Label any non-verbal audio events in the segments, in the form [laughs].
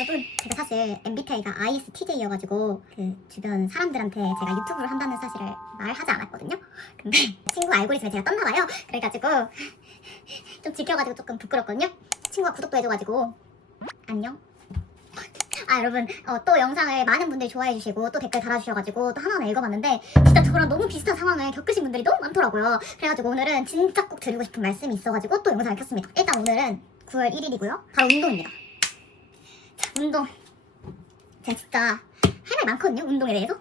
여러분 제가 사실 MBTI가 ISTJ여가지고 그 주변 사람들한테 제가 유튜브를 한다는 사실을 말하지 않았거든요. 근데 친구 알고리즘에 제가 떴나봐요. 그래가지고 좀 지켜가지고 조금 부끄럽거든요. 친구가 구독도 해줘가지고 안녕. 아 여러분 어, 또 영상을 많은 분들이 좋아해 주시고 또 댓글 달아주셔가지고 또 하나하나 읽어봤는데 진짜 저랑 너무 비슷한 상황을 겪으신 분들이 너무 많더라고요. 그래가지고 오늘은 진짜 꼭 드리고 싶은 말씀이 있어가지고 또 영상을 켰습니다. 일단 오늘은 9월 1일이고요. 바로 운동입니다. 자, 운동. 제가 진짜 할 말 많거든요. 운동에 대해서.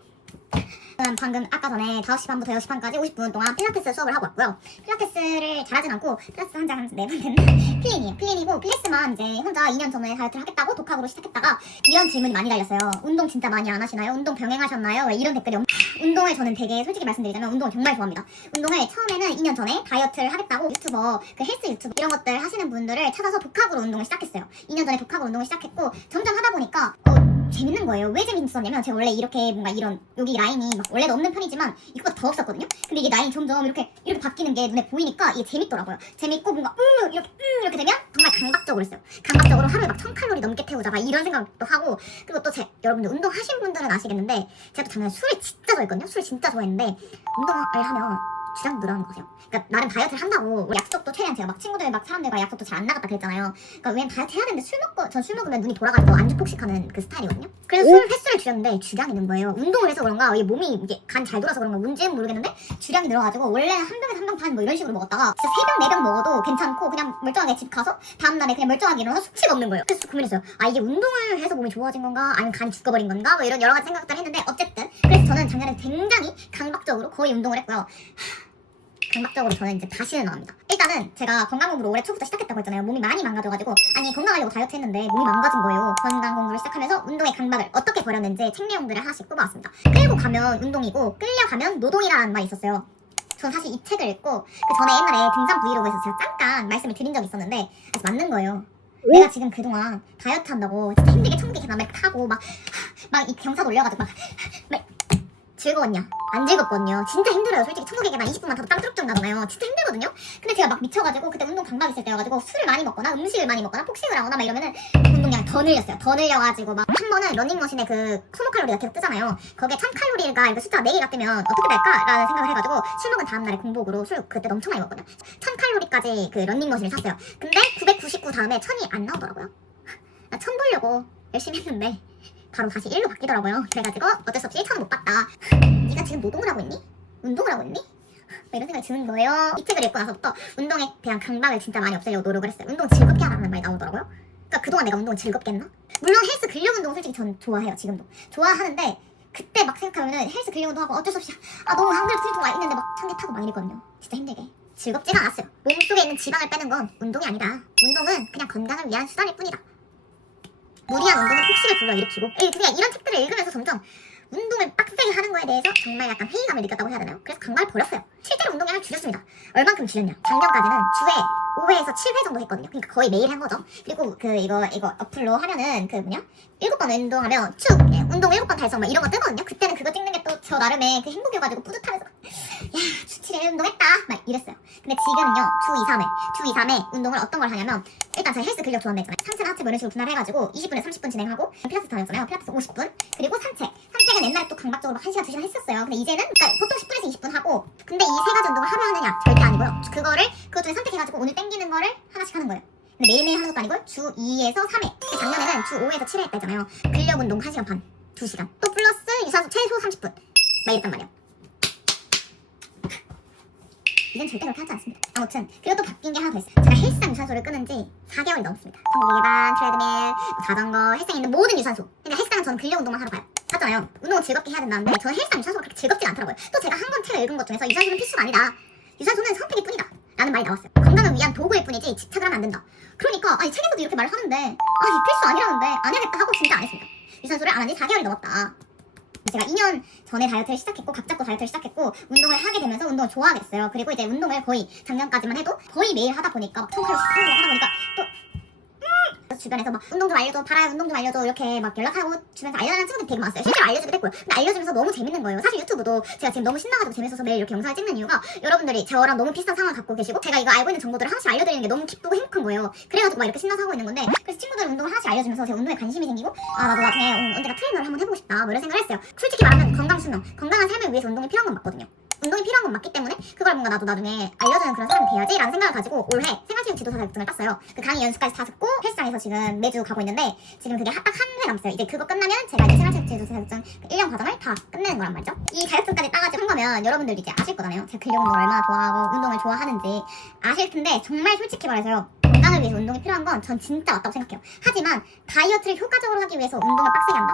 방금 아까 전에 5시 반부터 6시 반까지 50분 동안 필라테스 수업을 하고 왔고요. 필라테스를 잘하진 않고 필라테스 한장한 4번 됐나? 필린이에요. 필린이고 필레스만 이제 혼자 2년 전에 다이어트를 하겠다고 독학으로 시작했다가 이런 질문이 많이 달렸어요. 운동 진짜 많이 안 하시나요? 운동 병행하셨나요? 왜 이런 댓글이 엄... 운동을 저는 되게 솔직히 말씀드리자면 운동을 정말 좋아합니다. 운동을 처음에는 2년 전에 다이어트를 하겠다고 유튜버, 그 헬스 유튜버 이런 것들 하시는 분들을 찾아서 독학으로 운동을 시작했어요. 2년 전에 독학으로 운동을 시작했고 점점 하다 보니까 어, 재밌는 거예요. 왜 재밌었냐면 제가 원래 이렇게 뭔가 이런 여기 라인이 막 원래는 없는 편이지만 이거보다 더 없었거든요. 근데 이게 라인이 점점 이렇게 이렇게 바뀌는 게 눈에 보이니까 이게 재밌더라고요. 재밌고 뭔가 음 이렇게 음 이렇게 되면 정말 강박적으로 했어요. 강박적으로 하루에 막 1000칼로리 넘게 태우자 막 이런 생각도 하고 그리고 또 제 여러분들 운동 하신 분들은 아시겠는데 제가 또 작년에 술을 진짜 좋아했거든요. 술 진짜 좋아했는데 운동을 하면 주량 늘어나는 거세요. 그러니까 나름 다이어트를 한다고 뭐 약속도 최대한 제가 막 친구들 막 사람들과 약속도 잘 안 나갔다 그랬잖아요. 그러니까 왜냐면 다이어트 해야 되는데 술 먹고 전 술 먹으면 눈이 돌아가서 안주 폭식하는 그 스타일이거든요. 그래서 술 횟수를 줄였는데 주량이 는 거예요. 운동을 해서 그런가 이게 몸이 이게 간 잘 돌아서 그런가 뭔지는 모르겠는데 주량이 늘어가지고 원래는 한 병에 한병 반 뭐 이런 식으로 먹었다가 진짜 세병네 병 먹어도 괜찮고 그냥 멀쩡하게 집 가서 다음 날에 그냥 멀쩡하게 일어나서 숙취가 없는 거예요. 그래서 고민했어요. 아 이게 운동을 해서 몸이 좋아진 건가 아니면 간이 죽어버린 건가 뭐 이런 여러 가지 생각들을 했는데 어쨌든 그래서 저는 작년에 굉장히 강박적으로 거의 운동을 했고요. 강박적으로 저는 이제 다시는 안 합니다. 일단은 제가 건강 공부를 올해 초부터 시작했다고 했잖아요. 몸이 많이 망가져가지고 아니 건강하려고 다이어트 했는데 몸이 망가진 거예요. 건강 공부를 시작하면서 운동의 강박을 어떻게 버렸는지 책 내용들을 하나씩 뽑아왔습니다. 끌고 가면 운동이고 끌려가면 노동이라는 말이 있었어요. 전 사실 이 책을 읽고 그 전에 옛날에 등산 브이로그에서 제가 잠깐 말씀을 드린 적이 있었는데 맞는 거예요. 내가 지금 그동안 다이어트 한다고 진짜 힘들게 천국의 계단을 타고 막 막 이 경사 올려가지고 막, 막 즐거웠냐? 안 즐겁거든요. 진짜 힘들어요. 솔직히 계단 20분만 타도 땀 뚜룩 나잖아요. 진짜 힘들거든요. 근데 제가 막 미쳐가지고 그때 운동 강박 있을 때여가지고 술을 많이 먹거나 음식을 많이 먹거나 폭식을 하거나 막 이러면은 운동량이 더 늘렸어요. 더 늘려가지고 막 한 번은 러닝머신에 그 소모 칼로리가 계속 뜨잖아요. 거기에 1000칼로리가 이렇게 숫자가 4개가 뜨면 어떻게 될까라는 생각을 해가지고 술 먹은 다음날에 공복으로 술 그때 엄청 많이 먹거든요. 1000칼로리까지 그 러닝머신을 샀어요. 근데 999 다음에 1000이 안 나오더라고요. 나 1000 보려고 열심히 했는데 바로 다시 1로 바뀌더라고요. 그래가지고 어쩔 수 없이 1천원 못 받다. [laughs] 네가 지금 노동을 하고 있니? 운동을 하고 있니? 뭐 이런 생각이 드는 거예요. 이 책을 읽고 나서부터 운동에 대한 강박을 진짜 많이 없애려고 노력을 했어요. 운동 즐겁게 하라는 말이 나오더라고요. 그러니까 그동안 내가 운동을 즐겁게 했나? 물론 헬스 근력 운동 솔직히 전 좋아해요. 지금도. 좋아하는데 그때 막 생각하면은 헬스 근력 운동하고 어쩔 수 없이 아 너무 힘들어 틀고 막 있는데 막 chan기 타고 막 이랬거든요. 진짜 힘들게. 즐겁지가 않았어요. 몸속에 있는 지방을 빼는 건 운동이 아니다. 운동은 그냥 건강을 위한 수단일 뿐이다. 무리한 운동은 폭식을 불러일으키고 예, 그냥 이런 책들을 읽으면서 점점 운동을 빡세게 하는 거에 대해서 정말 약간 회의감을 느꼈다고 해야 되나요? 그래서 강박을 버렸어요. 실제로 운동량을 줄였습니다. 얼만큼 줄였냐? 작년까지는 주에 5회에서 7회 정도 했거든요. 그러니까 거의 매일 한 거죠. 그리고 그 이거 이거 어플로 하면은 그 뭐냐? 7번 운동하면 축 예, 운동 7번 달성 막 이런 거 뜨거든요. 그때는 그거 찍는 게 또 저 나름의 그 행복이어가지고 뿌듯하면서 야주 7회 운동했다 막 이랬어요. 근데 지금은요 주 2, 3회 주 2, 3회 운동을 어떤 걸 하냐면 일단 제가 헬스 근력 좋아한다 했잖아요. 상체나 하체 뭐 이런 식으로 분할해가지고 20분에 30분 진행하고 필라테스 다녔잖아요. 필라테스 50분 그리고 산책 산책은 옛날에 또 강박적으로 막 1시간 2시간 했었어요. 근데 이제는 그러니까 보통 10분에서 20분 하고 근데 이 세 가지 운동을 하루 하느냐 절대 아니고요. 그거를 그것 중에 선택해가지고 오늘 땡기는 거를 하나씩 하는 거예요. 근데 매일매일 하는 것도 아니고 주 2에서 3회 작년에는 주 5에서 7회 했다잖아요. 근력 운동 1시간 반 2시간 또 플러스 유산소 최소 30분 막 이랬단 말이에요. 이젠 절대 그렇게 하지 않습니다. 아무튼 그리고 또 바뀐 게 하나 더 있어요. 제가 헬스장 유산소를 끊은 지 4개월이 넘습니다. 전국 계단, 트레드밀, 뭐 자전거, 헬스장에 있는 모든 유산소. 근데 헬스장은 저는 근력 운동만 하러 가요. 맞잖아요. 운동은 즐겁게 해야 된다는데 저는 헬스장 유산소가 그렇게 즐겁진 않더라고요. 또 제가 한 권 책을 읽은 것 중에서 유산소는 필수가 아니다. 유산소는 선택일 뿐이다. 라는 말이 나왔어요. 건강을 위한 도구일 뿐이지 집착을 하면 안 된다. 그러니까 아니 책에서도 이렇게 말을 하는데 아니 필수 아니라는데 안 해야겠다 하고 진짜 안 했습니다. 유산소를 안 한 지 4개월이 넘었다. 제가 2년 전에 다이어트를 시작했고 각 잡고 다이어트를 시작했고 운동을 하게 되면서 운동을 좋아하게 됐어요. 그리고 이제 운동을 거의 작년까지만 해도 거의 매일 하다 보니까 막 1000 칼로리씩 하려고 하다 보니까 또 주변에서 막 운동 좀 알려줘, 파라야 운동 좀 알려줘 이렇게 막 연락하고 주변에서 알려달라는 친구들이 되게 많았어요. 실제로 알려주기도 했고요. 근데 알려주면서 너무 재밌는 거예요. 사실 유튜브도 제가 지금 너무 신나가지고 재밌어서 매일 이렇게 영상을 찍는 이유가 여러분들이 저랑 너무 비슷한 상황을 갖고 계시고 제가 이거 알고 있는 정보들을 하나씩 알려드리는 게 너무 기쁘고 행복한 거예요. 그래가지고 막 이렇게 신나서 하고 있는 건데 그래서 친구들 운동을 하나씩 알려주면서 제가 운동에 관심이 생기고 아 나도 나중에 어, 언젠가 트레이너를 한번 해보고 싶다 뭐 이런 생각을 했어요. 솔직히 말하면 건강 수명, 건강한 삶을 위해서 운동이 필요한 건 맞거든요. 운동이 필요한 건 맞기 때문에 그걸 뭔가 나도 나중에 알려주는 그런 사람이 돼야지라는 생각을 가지고 올해 생활체육 지도사 자격증을 땄어요. 그 강의 연수까지 다 듣고 헬스장에서 지금 매주 가고 있는데 지금 그게 딱 한 회 남았어요. 이제 그거 끝나면 제가 이제 생활체육 지도사 자격증 그 1년 과정을 다 끝내는 거란 말이죠. 이 자격증까지 따가지고 한 거면 여러분들도 이제 아실 거잖아요. 제가 근력 운동을 얼마나 좋아하고 운동을 좋아하는지 아실 텐데 정말 솔직히 말해서요. 건강을 위해서 운동이 필요한 건 전 진짜 맞다고 생각해요. 하지만 다이어트를 효과적으로 하기 위해서 운동을 빡세게 한다?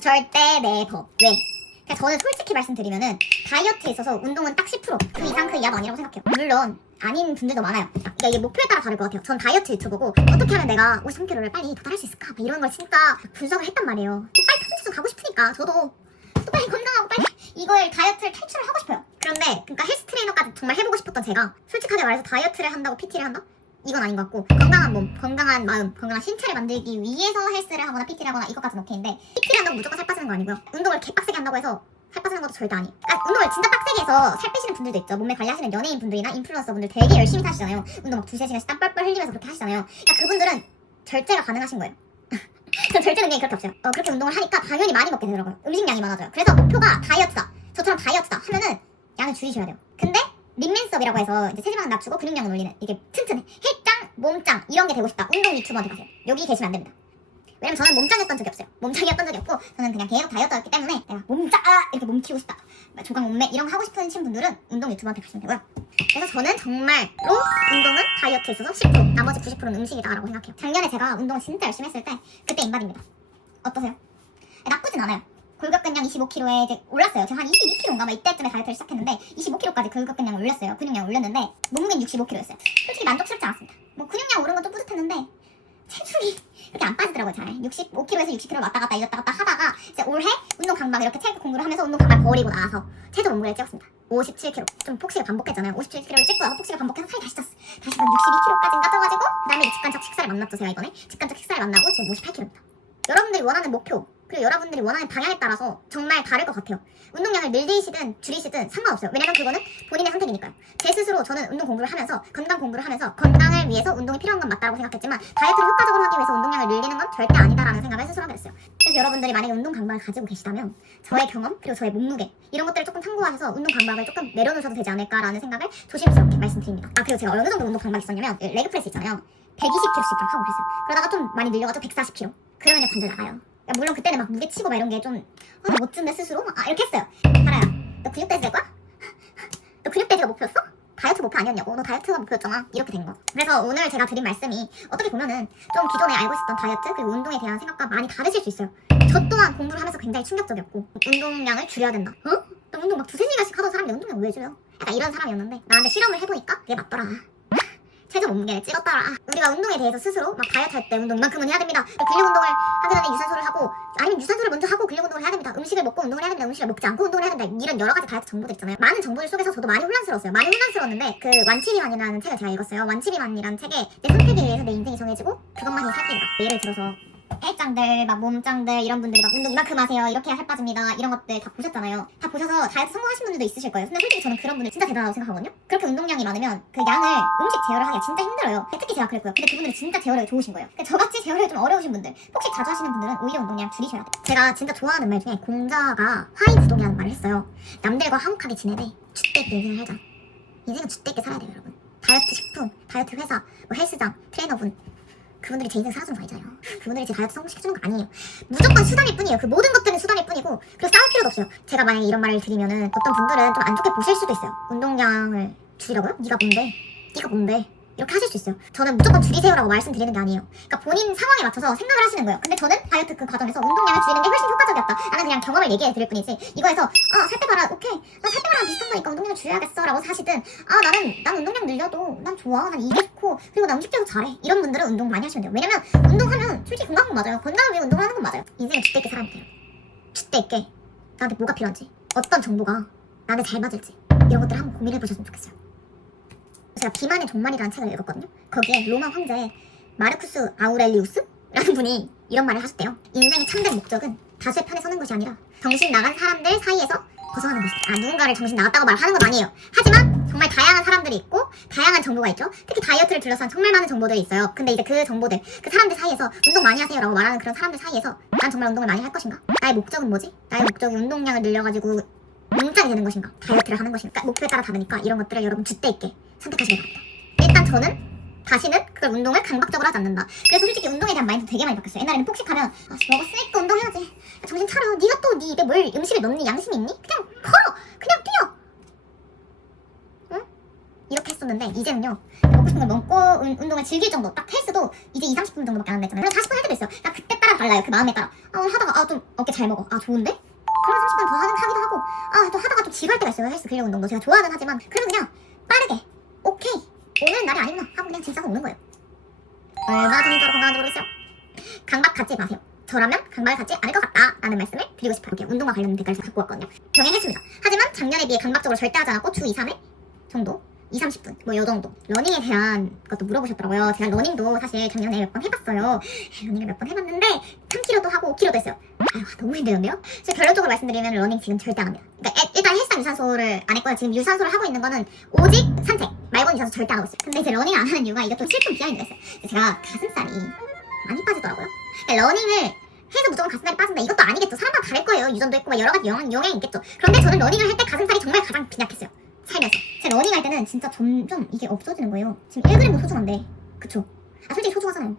절대 네버. 왜? 그러니까 저는 솔직히 말씀드리면은 다이어트에 있어서 운동은 딱 10%그 이상 그 이하도 아니라고 생각해요. 물론 아닌 분들도 많아요. 그러니까 이게 목표에 따라 다를 것 같아요. 전 다이어트 유튜브고 어떻게 하면 내가 53kg를 빨리 도달할 수 있을까? 막 이런 걸 진짜 분석을 했단 말이에요. 빨리 프로틴 가고 싶으니까 저도 또 빨리 건강하고 빨리 이걸 다이어트를 탈출을 하고 싶어요. 그런데 그러니까 헬스 트레이너까지 정말 해보고 싶었던 제가 솔직하게 말해서 다이어트를 한다고 PT를 한다? 이건 아닌 것 같고 건강한 몸, 건강한 마음, 건강한 신체를 만들기 위해서 헬스를 하거나 PT를 하거나 이것까지는 오케이인데 PT를 한다고 무조건 살 빠지는 거 아니고요. 운동을 개빡세게 한다고 해서 살 빠지는 것도 절대 아니에요. 아, 운동을 진짜 빡세게 해서 살 빼시는 분들도 있죠. 몸매 관리하시는 연예인 분들이나 인플루언서 분들 되게 열심히 사시잖아요. 운동 막 두세 시간씩 땀 뻘뻘 흘리면서 그렇게 하시잖아요. 그러니까 그분들은 절제가 가능하신 거예요. [laughs] 전 절제 능력이 그렇게 없어요. 어, 그렇게 운동을 하니까 당연히 많이 먹게 되더라고요. 음식량이 많아져요. 그래서 목표가 다이어트다. 저처럼 다이어트다 하면은 양을 줄이셔야 돼요. 근데 린맨섭이라고 해서 이제 체지방을 낮추고 근육량을 올리는 이게 튼튼해. 헬짱, 몸짱 이런 게 되고 싶다. 운동 유튜버한테 가세요. 여기 계시면 안 됩니다. 왜냐면 저는 몸짱이었던 적이 없어요. 몸짱이었던 적이 없고 저는 그냥 계속 다이어트였기 때문에 내가 몸짱 아! 이렇게 몸 키우고 싶다. 막 조각 몸매 이런 거 하고 싶으신 분들은 운동 유튜버한테 가시면 되고요. 그래서 저는 정말로 운동은 다이어트에 있어서 10% 나머지 90%는 음식이다라고 생각해요. 작년에 제가 운동을 진짜 열심히 했을 때 그때 인바디입니다. 어떠세요? 나쁘진 않아요. 골격근량 25kg에 이제 올랐어요. 제가 한 22kg인가 막 이때쯤에 다이어트를 시작했는데 25kg까지 골격근량을 올렸어요. 근육량 올렸는데 몸무게는 65kg였어요. 솔직히 만족스럽지 않았습니다. 뭐 근육량 오른 건 좀 뿌듯했는데 체중이 그렇게 안 빠지더라고요 잘 65kg에서 60kg 왔다 갔다 이랬다 갔다 하다가 이제 올해 운동 강박 이렇게 체육 공부를 하면서 운동 강박 버리고 나서 최종 몸무게를 찍었습니다 57kg 좀 폭식을 반복했잖아요 57kg를 찍고 폭식을 반복해서 살이 다시 쪘어 다시 한 62kg까지 까져가지고 그 다음에 직간접 식사를 만났죠 제가 이번에 직간접 식사를 만나고 지금 58kg입니다 여러분들이 원하는 목표 그리고 여러분들이 원하는 방향에 따라서 정말 다를 것 같아요. 운동량을 늘리시든 줄이시든 상관없어요. 왜냐면 그거는 본인의 선택이니까요. 제 스스로 저는 운동 공부를 하면서 건강 공부를 하면서 건강을 위해서 운동이 필요한 건 맞다고 생각했지만 다이어트를 효과적으로 하기 위해서 운동량을 늘리는 건 절대 아니다라는 생각을 스스로 하게 됐어요. 그래서 여러분들이 만약에 운동 강박을 가지고 계시다면 저의 경험 그리고 저의 몸무게 이런 것들을 조금 참고하셔서 운동 강박을 조금 내려놓으셔도 되지 않을까라는 생각을 조심스럽게 말씀드립니다. 아 그리고 제가 어느 정도 운동 강박이 있었냐면 레그 프레스 있잖아요. 120kg씩 하고 그랬어요. 그러다가 좀 많이 늘려가지고 140kg. 그러면 관절 나가요. 야, 물론 그때는 막 무게 치고 막 이런 게 좀 아, 멋진데 스스로? 아 이렇게 했어요. 파라야, 너 근육 돼지 될 거야? 너 근육 돼지가 목표였어? 다이어트 목표 아니었냐고? 너 다이어트가 목표였잖아. 이렇게 된 거. 그래서 오늘 제가 드린 말씀이 어떻게 보면은 좀 기존에 알고 있었던 다이어트 그리고 운동에 대한 생각과 많이 다르실 수 있어요. 저 또한 공부를 하면서 굉장히 충격적이었고 운동량을 줄여야 된다. 어? 나 운동 막 두세 시간씩 하던 사람이 운동량 왜 줄여? 약간 이런 사람이었는데 나한테 실험을 해보니까 그게 맞더라. 체중 몸무게를 찍었더라. 아, 우리가 운동에 대해서 스스로 막 다이어트 할 때 운동 이만큼은 해야 됩니다. 근력 운동을 하기 전에 유산소를 하고 아니면 유산소를 먼저 하고 근력 운동을 해야 됩니다. 음식을 먹고 운동을 해야 됩니다. 음식을 먹지 않고 운동을 해야 된다. 이런 여러 가지 다이어트 정보들 있잖아요. 많은 정보들 속에서 저도 많이 혼란스러웠어요. 많이 혼란스러웠는데 그 완치비만이라는 책을 제가 읽었어요. 완치비만이라는 책에 내 선택에 의해서 내 인생이 정해지고 그것만이 살 길이다. 예를 들어서 헬짱들, 막 몸짱들 이런 분들이 막 운동 이만큼 하세요. 이렇게 살 빠집니다. 이런 것들 다 보셨잖아요. 다 보셔서 다이어트 성공하신 분들도 있으실 거예요. 근데 솔직히 저는 그런 분들 진짜 대단하다고 생각하거든요. 그렇게 운동량이 많으면 그 양을 음식 제어를 하기가 진짜 힘들어요. 특히 제가 그랬고요. 근데 그분들은 진짜 제어력이 좋으신 거예요. 근데 저같이 제어력이 좀 어려우신 분들, 폭식 자주 하시는 분들은 오히려 운동량 줄이셔야 돼요. 제가 진짜 좋아하는 말 중에 공자가 화이부동이라는 말을 했어요. 남들과 화목하게 지내되 주택 인생을 살자. 인생은 주택게 살아야 돼요, 여러분. 다이어트 식품, 다이어트 회사, 뭐 헬스장, 트레이너분 그분들이 제 인생 살아주는 거 아니잖아요. 그분들이 제 다이어트 성공시켜주는 거 아니에요. 무조건 수단일 뿐이에요. 그 모든 것들은 수단일 뿐이고 그리고 싸울 필요도 없어요. 제가 만약에 이런 말을 드리면은 어떤 분들은 좀 안 좋게 보실 수도 있어요. 운동량을 줄이라고요? 네가 뭔데? 네가 뭔데? 이렇게 하실 수 있어요. 저는 무조건 줄이세요라고 말씀드리는 게 아니에요. 그러니까 본인 상황에 맞춰서 생각을 하시는 거예요. 근데 저는 다이어트 그 과정에서 운동량을 줄이는 게 훨씬 효과적이었다. 나는 그냥 경험을 얘기해 드릴 뿐이지. 이거에서 아, 살 빼봐라. 오케이. 나 살 빼봐랑 비슷한 거니까 운동량을 줄여야겠어라고 사시든 아, 나는 난 운동량 늘려도 난 좋아. 난 이게 좋고 그리고 나 음식 계속 잘해. 이런 분들은 운동 많이 하시면 돼요. 왜냐면 운동하면 솔직히 건강한 건 맞아요. 건강을 위해 운동하는 건 맞아요. 인생을 줏대 있게 살아야 돼요. 줏대 있게 나한테 뭐가 필요한지 어떤 정보가 나한테 잘 맞을지 이런 것들 한번 고민해 보셨으면 좋겠어요. 제가 비만의 종말이라는 책을 읽었거든요. 거기에 로마 황제 마르쿠스 아우렐리우스라는 분이 이런 말을 하셨대요. 인생의 참된 목적은 다수의 편에 서는 것이 아니라 정신 나간 사람들 사이에서 벗어나는 것이다. 아, 누군가를 정신 나갔다고 말하는 건 아니에요. 하지만 정말 다양한 사람들이 있고 다양한 정보가 있죠. 특히 다이어트를 둘러싼 정말 많은 정보들이 있어요. 근데 이제 그 정보들, 그 사람들 사이에서 운동 많이 하세요라고 말하는 그런 사람들 사이에서 난 정말 운동을 많이 할 것인가? 나의 목적은 뭐지? 나의 목적이 운동량을 늘려가지고 문짝이 되는 것인가? 다이어트를 하는 것인가? 그러니까 목표에 따라 다르니까 이런 것들을 여러분 줏대 있게 선택하시기 바랍니다. 일단 저는 다시는 그걸 운동을 강박적으로 하지 않는다. 그래서 솔직히 운동에 대한 마인드 되게 많이 바뀌었어요. 옛날에는 폭식하면 아, 씨, 먹었으니까 운동해야지. 야, 정신 차려. 네가 또 네 입에 뭘 음식을 넣니? 양심 있니? 그냥 걸어. 그냥 뛰어. 응? 이렇게 했었는데 이제는요. 먹고 싶은 걸 먹고 운, 운동을 즐길 정도 딱 헬스도 이제 2, 30분 정도밖에 안 됐잖아요. 40분 할 때도 있어요. 그러니까 그때 따라 달라요. 그 마음에 따라. 아 오늘 하다가 아 좀 어깨 잘 먹어. 아 좋은데? 그러면 30분 더 하는 하기도 하고 아 또 하다가 좀 지루할 때가 있어요. 헬스 근력 운동도 제가 좋아는 하지만 그러면 그냥 빠르게 오늘 날이 아니구나 하고 그냥 짐 싸서 오는 거예요. 얼마나 정신적으로 건강한지 모르겠어요. 강박 갖지 마세요. 저라면 강박을 갖지 않을 것 같다 라는 말씀을 드리고 싶어요. 이렇게 운동과 관련된 댓글을 제가 갖고 왔거든요. 병행했습니다. 하지만 작년에 비해 강박적으로 절대 하지 않았고 주 2, 3회 정도 2, 30분 뭐 요 정도 러닝에 대한 것도 물어보셨더라고요. 제가 러닝도 사실 작년에 몇 번 해봤어요. 러닝을 몇 번 해봤는데 3km도 하고 5km도 했어요. 아유 너무 힘드는데요. 그래서 결론적으로 말씀드리면 러닝 지금 절대 안 합니다. 그러니까 애- 일단 헬스랑 유산소를 안 했고요. 지금 유산소를 하고 있는 거는 오직 산책 말고는 유산소 절대 안 하고 있어요. 근데 이제 러닝을 안 하는 이유가 이것도 슬픈 비하인드가 있어요. 제가 가슴살이 많이 빠지더라고요. 그러니까 러닝을 해서 무조건 가슴살이 빠진다 이것도 아니겠죠. 사람마다 다를 거예요. 유전도 있고 막 여러 가지 영향, 영향이 있겠죠. 그런데 저는 러닝을 할 때 가슴살이 정말 가장 빈약했어요. 살면서. 제가 러닝 할 때는 진짜 점점 이게 없어지는 거예요. 지금 1g도 소중한데. 그쵸? 아 솔직히 소중하잖아요.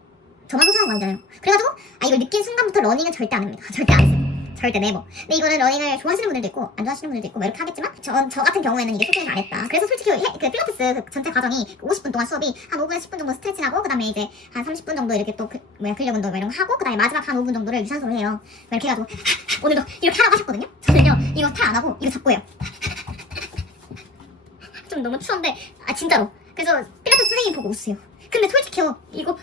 저만 소중한 거 아니잖아요. 그래가지고 아 이걸 느낀 순간부터 러닝은 절대 안 합니다. [laughs] 절대 안 했어요. 절대 네버. 근데 이거는 러닝을 좋아하시는 분들도 있고 안 좋아하시는 분들도 있고 뭐 이렇게 하겠지만 저, 저 같은 경우에는 이게 소중해서 안 했다. 그래서 솔직히 해- 그 필라테스 그 전체 과정이 50분 동안 수업이 한 5분에서 10분 정도 스트레칭 하고 그다음에 이제 한 30분 정도 이렇게 또 그, 뭐야 근력 운동 이런 거 하고 그다음에 마지막 한 5분 정도를 유산소를 해요. 뭐 이렇게 해가지고 오늘도 이렇게 하라고 하셨거든요. 저는요 이거 탈 안 하고 이거 잡고 해요. [laughs] 좀 너무 추운데 아 진짜로. 그래서 필라테스 선생님 보고 웃으세요. 근데 솔직히요 이거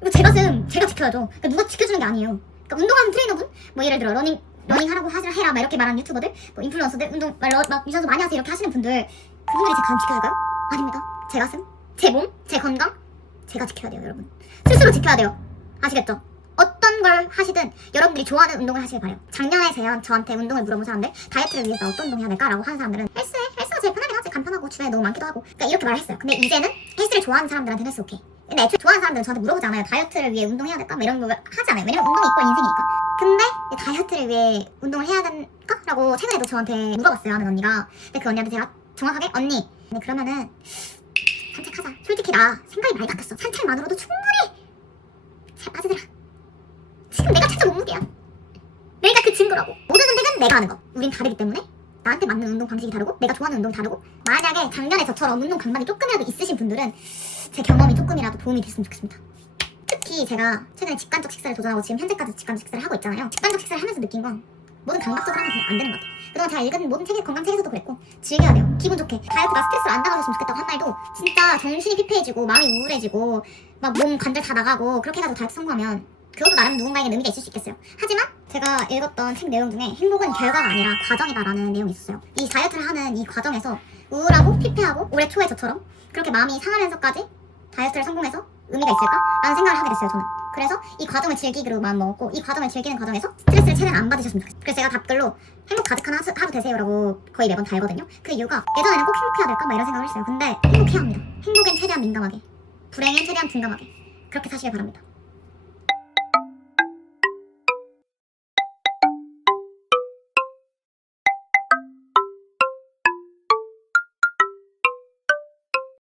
이거 제 가슴 제가 지켜야죠. 그러니까 누가 지켜주는 게 아니에요. 그러니까 운동하는 트레이너분 뭐 예를 들어 러닝 러닝 하라고 하라 해라 막 이렇게 말하는 유튜버들 뭐 인플루언서들 운동 막, 러, 막 유산소 많이 하세요 이렇게 하시는 분들 그분들이 제 가슴 지켜줄까요? 아닙니다. 제 가슴, 제 몸, 제 건강 제가 지켜야 돼요 여러분. 스스로 지켜야 돼요. 아시겠죠? 어떤 걸 하시든 여러분들이 좋아하는 운동을 하시길 바래요. 작년에 제가 저한테 운동을 물어본 사람들 다이어트를 위해서 어떤 운동 해야 될까라고 하는 사람들은 헬스해 헬스가 제일 편하긴 하지 간편하고 주변에 너무 많기도 하고 그러니까 이렇게 말을 했어요. 근데 이제는 헬스를 좋아하는 사람들한테는 헬스 오케이. 근데 애초에 좋아하는 사람들은 저한테 물어보지 않아요. 다이어트를 위해 운동해야 될까? 뭐 이런 걸 하지 않아요. 왜냐면 운동이 있고 인생이니까. 근데 이 다이어트를 위해 운동을 해야 될까? 라고 최근에도 저한테 물어봤어요. 아는 언니가. 근데 그 언니한테 제가 정확하게 언니 근데 그러면은 산책하자. 솔직히 나 생각이 많이 바뀌었어. 산책만으로도 충분히 살 빠지더라. 지금 내가 찾은 몸무게야. 내가 그 증거라고. 모든 선택은 내가 하는 거. 우린 다르기 때문에 나한테 맞는 운동 방식이 다르고 내가 좋아하는 운동 다르고 만약에 작년에 저처럼 운동 강박이 조금이라도 있으신 분들은 제 경험이 조금이라도 도움이 됐으면 좋겠습니다. 특히 제가 최근에 직관적 식사를 도전하고 지금 현재까지 직관적 식사를 하고 있잖아요. 직관적 식사를 하면서 느낀 건 모든 강박적으로 하면 안 되는 것 같아요. 그동안 제가 읽은 모든 책에 건강 책에서도 그랬고 즐겨야 돼요. 기분 좋게 다이어트가 스트레스를 안 당하셨으면 좋겠다고 한 말도 진짜 정신이 피폐해지고 마음이 우울해지고 막 몸 관절 다 나가고 그렇게 해가지고 다이어트 성공하면 그것도 나름 누군가에게 의미가 있을 수 있겠어요. 하지만 제가 읽었던 책 내용 중에 행복은 결과가 아니라 과정이다라는 내용이 있었어요. 이 다이어트를 하는 이 과정에서 우울하고 피폐하고 올해 초에 저처럼 그렇게 마음이 상하면서까지 다이어트를 성공해서 의미가 있을까라는 생각을 하게 됐어요. 저는. 그래서 이 과정을 즐기기로 마음 먹었고 이 과정을 즐기는 과정에서 스트레스를 최대한 안 받으셨으면 좋겠어요. 그래서 제가 답글로 행복 가득한 하루, 하루 되세요라고 거의 매번 달거든요. 그 이유가 예전에는 꼭 행복해야 될까 막 이런 생각을 했어요. 근데 행복해야 합니다. 행복엔 최대한 민감하게, 불행엔 최대한 둔감하게 그렇게 사시길 바랍니다.